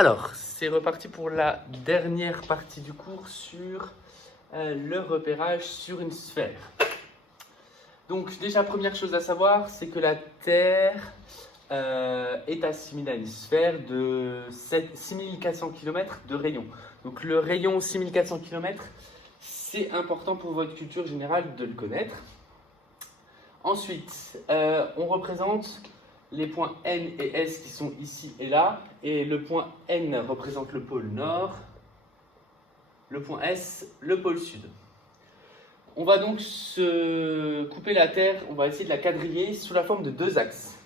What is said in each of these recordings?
Alors, c'est reparti pour la dernière partie du cours sur le repérage sur une sphère. Donc déjà, première chose à savoir, c'est que la Terre est assimilée à une sphère de 6400 km de rayon. Donc le rayon 6400 km, c'est important pour votre culture générale de le connaître. Ensuite, on représente les points N et S qui sont ici et là, et le point N représente le pôle nord, le point S, le pôle sud. On va donc se couper la Terre, on va essayer de la quadriller sous la forme de deux axes.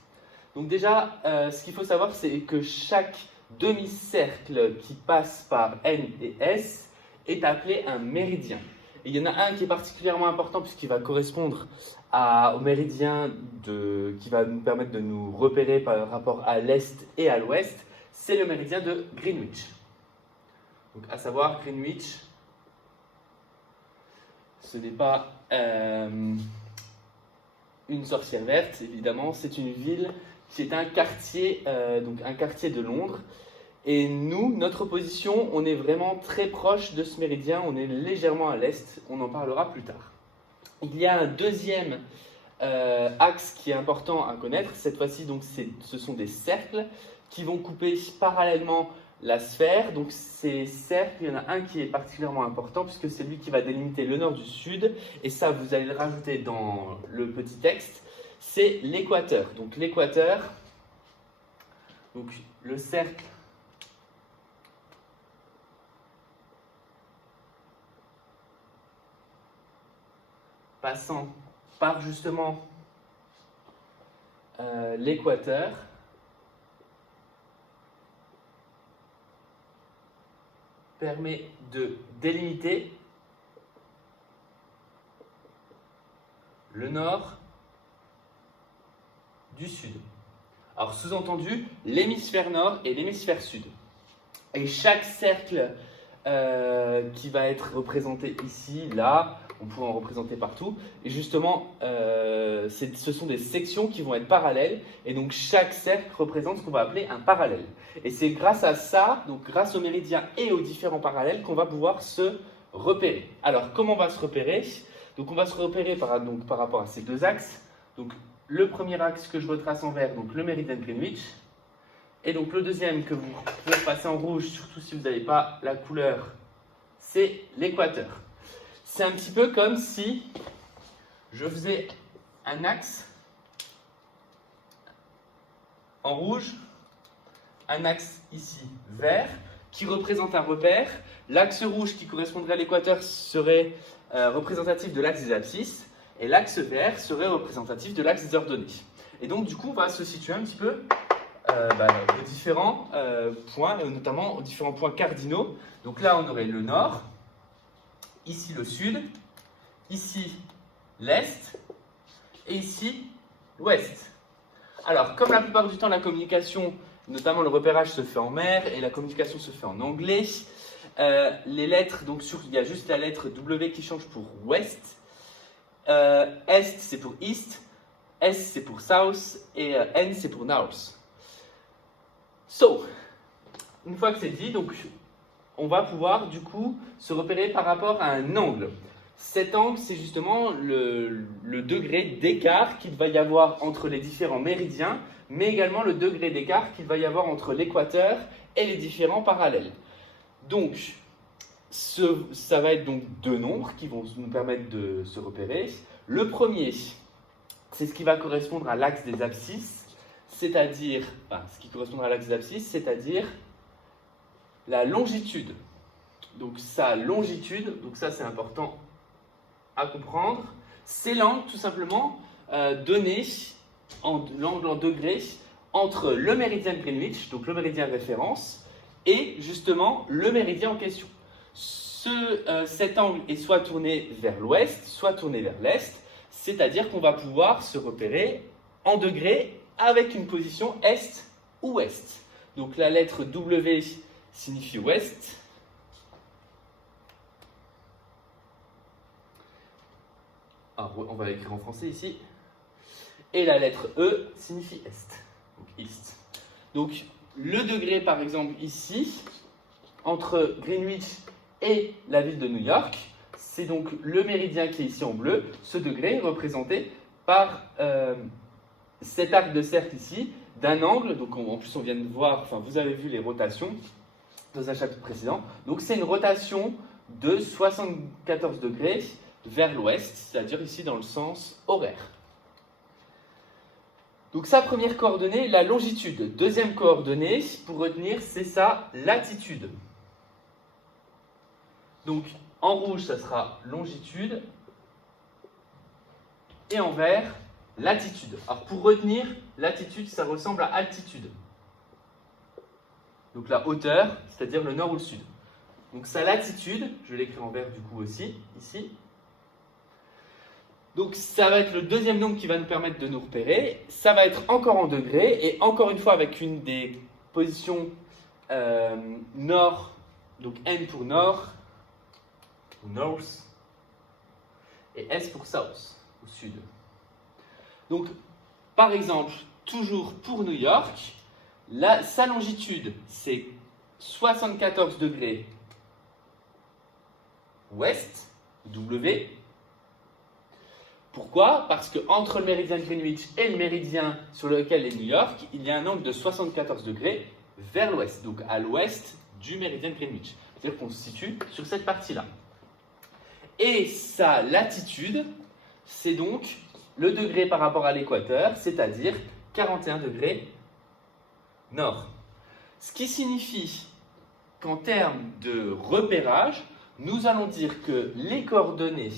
Donc déjà, ce qu'il faut savoir, c'est que chaque demi-cercle qui passe par N et S est appelé un méridien. Et il y en a un qui est particulièrement important puisqu'il va correspondre au méridien qui va nous permettre de nous repérer par rapport à l'est et à l'ouest, c'est le méridien de Greenwich. Donc à savoir, Greenwich, ce n'est pas une sorcière verte, évidemment, c'est une ville qui est un quartier de Londres. Et nous, notre position, on est vraiment très proche de ce méridien, on est légèrement à l'est, on en parlera plus tard. Il y a un deuxième axe qui est important à connaître, cette fois-ci, donc, ce sont des cercles qui vont couper parallèlement la sphère. Donc ces cercles, il y en a un qui est particulièrement important puisque c'est lui qui va délimiter le nord du sud, et ça vous allez le rajouter dans le petit texte, c'est l'équateur. Donc l'équateur, donc le cercle passant par justement l'équateur, permet de délimiter le nord du sud. Alors sous-entendu, l'hémisphère nord et l'hémisphère sud. Et chaque cercle qui va être représenté ici, là, on peut en représenter partout. Et justement, ce sont des sections qui vont être parallèles. Et donc chaque cercle représente ce qu'on va appeler un parallèle. Et c'est grâce à ça, donc grâce aux méridiens et aux différents parallèles, qu'on va pouvoir se repérer. Alors comment on va se repérer? Donc on va se repérer par rapport à ces deux axes. Donc le premier axe que je retrace en vert, donc le méridien de Greenwich. Et donc le deuxième que vous pouvez passer en rouge, surtout si vous n'avez pas la couleur, c'est l'équateur. C'est un petit peu comme si je faisais un axe en rouge, un axe ici vert, qui représente un repère. L'axe rouge qui correspondrait à l'équateur serait représentatif de l'axe des abscisses, et l'axe vert serait représentatif de l'axe des ordonnées. Et donc du coup, on va se situer un petit peu aux différents points, notamment aux différents points cardinaux. Donc là, on aurait le nord, ici le sud, ici l'est, et ici l'ouest. Alors, comme la plupart du temps, la communication, notamment le repérage, se fait en mer, et la communication se fait en anglais, les lettres, donc il y a juste la lettre W qui change pour ouest, est c'est pour east, S c'est pour south, et N c'est pour north. So, une fois que c'est dit, donc, on va pouvoir du coup se repérer par rapport à un angle. Cet angle, c'est justement le degré d'écart qu'il va y avoir entre les différents méridiens, mais également le degré d'écart qu'il va y avoir entre l'équateur et les différents parallèles. Donc, ça va être donc deux nombres qui vont nous permettre de se repérer. Le premier, c'est ce qui va correspondre à l'axe des abscisses, c'est-à-dire, ce qui correspondra à l'axe des abscisses, c'est-à-dire la longitude. Donc sa longitude, donc ça c'est important à comprendre, c'est l'angle tout simplement donné, l'angle en degrés, entre le méridien de Greenwich, donc le méridien de référence, et justement le méridien en question. Cet angle est soit tourné vers l'ouest, soit tourné vers l'est, c'est-à-dire qu'on va pouvoir se repérer en degrés avec une position est ou ouest. Donc la lettre W signifie ouest. On va l'écrire en français ici. Et la lettre E signifie est, donc east. Donc le degré, par exemple, ici, entre Greenwich et la ville de New York, c'est donc le méridien qui est ici en bleu. Ce degré est représenté par cet arc de cercle ici, d'un angle. Donc en plus, on vient de voir, enfin, vous avez vu les rotations dans un chapitre précédent. Donc c'est une rotation de 74 degrés vers l'ouest, c'est-à-dire ici dans le sens horaire. Donc sa première coordonnée, la longitude. Deuxième coordonnée, pour retenir, c'est sa latitude. Donc en rouge, ça sera longitude, et en vert, latitude. Alors pour retenir, latitude, ça ressemble à altitude. Donc la hauteur, c'est-à-dire le nord ou le sud. Donc sa latitude, je l'écris en vert du coup aussi, ici. Donc ça va être le deuxième nombre qui va nous permettre de nous repérer. Ça va être encore en degrés, et encore une fois avec une des positions nord, donc N pour nord, ou north, et S pour south, au sud. Donc par exemple, toujours pour New York, sa longitude c'est 74 degrés ouest, W. Pourquoi? Parce qu'entre le méridien de Greenwich et le méridien sur lequel est New York, il y a un angle de 74 degrés vers l'ouest, donc à l'ouest du méridien de Greenwich. C'est-à-dire qu'on se situe sur cette partie-là. Et sa latitude, c'est donc le degré par rapport à l'équateur, c'est-à-dire 41 degrés nord. Ce qui signifie qu'en termes de repérage, nous allons dire que les coordonnées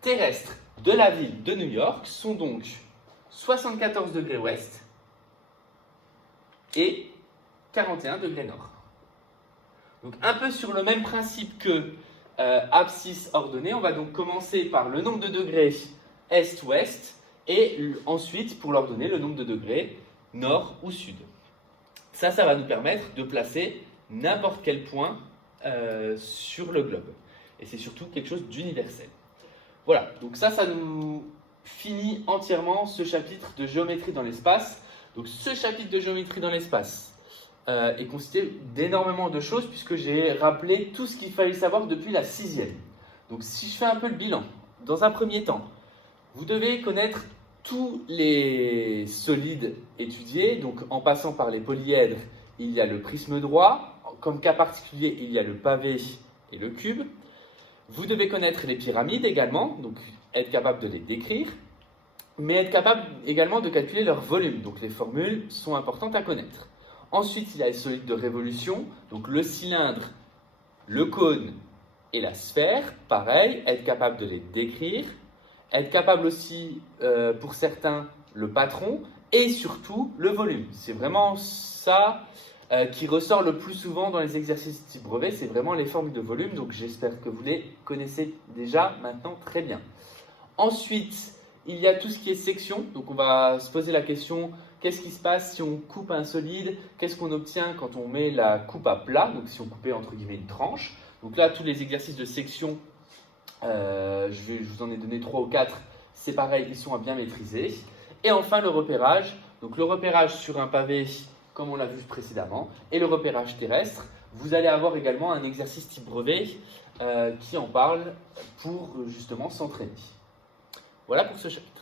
terrestres de la ville de New York sont donc 74 degrés ouest et 41 degrés nord. Donc un peu sur le même principe que abscisse ordonnée, on va donc commencer par le nombre de degrés est-ouest et ensuite, pour leur donner le nombre de degrés nord ou sud. Ça va nous permettre de placer n'importe quel point sur le globe. Et c'est surtout quelque chose d'universel. Voilà, donc ça nous finit entièrement ce chapitre de géométrie dans l'espace. Donc ce chapitre de géométrie dans l'espace est constitué d'énormément de choses puisque j'ai rappelé tout ce qu'il fallait savoir depuis la 6e. Donc si je fais un peu le bilan, dans un premier temps, vous devez connaître tous les solides étudiés. Donc en passant par les polyèdres, il y a le prisme droit. Comme cas particulier, il y a le pavé et le cube. Vous devez connaître les pyramides également, donc être capable de les décrire, mais être capable également de calculer leur volume. Donc les formules sont importantes à connaître. Ensuite, il y a les solides de révolution, donc le cylindre, le cône et la sphère. Pareil, être capable de les décrire, être capable aussi, pour certains, le patron et surtout le volume. C'est vraiment ça qui ressort le plus souvent dans les exercices type brevet, c'est vraiment les formules de volume, donc j'espère que vous les connaissez déjà maintenant très bien. Ensuite, il y a tout ce qui est section, donc on va se poser la question, qu'est-ce qui se passe si on coupe un solide? Qu'est-ce qu'on obtient quand on met la coupe à plat, donc si on coupait entre guillemets une tranche? Donc là, tous les exercices de section, je vous en ai donné 3 ou 4, c'est pareil, ils sont à bien maîtriser. Et enfin, le repérage, donc le repérage sur un pavé, comme on l'a vu précédemment, et le repérage terrestre. Vous allez avoir également un exercice type brevet qui en parle pour justement s'entraîner. Voilà pour ce chapitre.